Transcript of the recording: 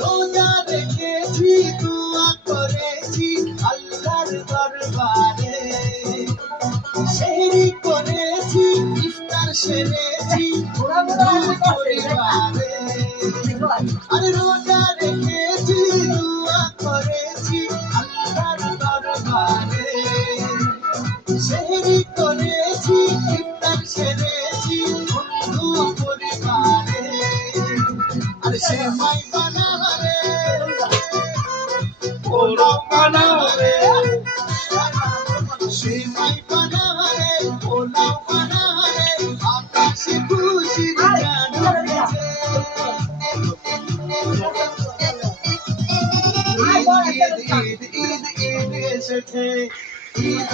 রোজা রেখেছি দোয়া করেছি আল্লাহর দরবারে সেহরি করেছি ইফতার সেরেছি পরিবারে আরে রোজা রেখেছি দোয়া করেছি আল্লাহর দরবারে সেহরি করেছি ইফতার সেরেছি বন্ধু পরিবারে আরে সেমাই বানাবে পোলাও বানাবে সেমাই বানাবে পোলাও বানাবে আকাশে খুশির গান উঠেছে ঈদ ঈদ ঈদ ঈদ ঈদ এসেছে ঈদ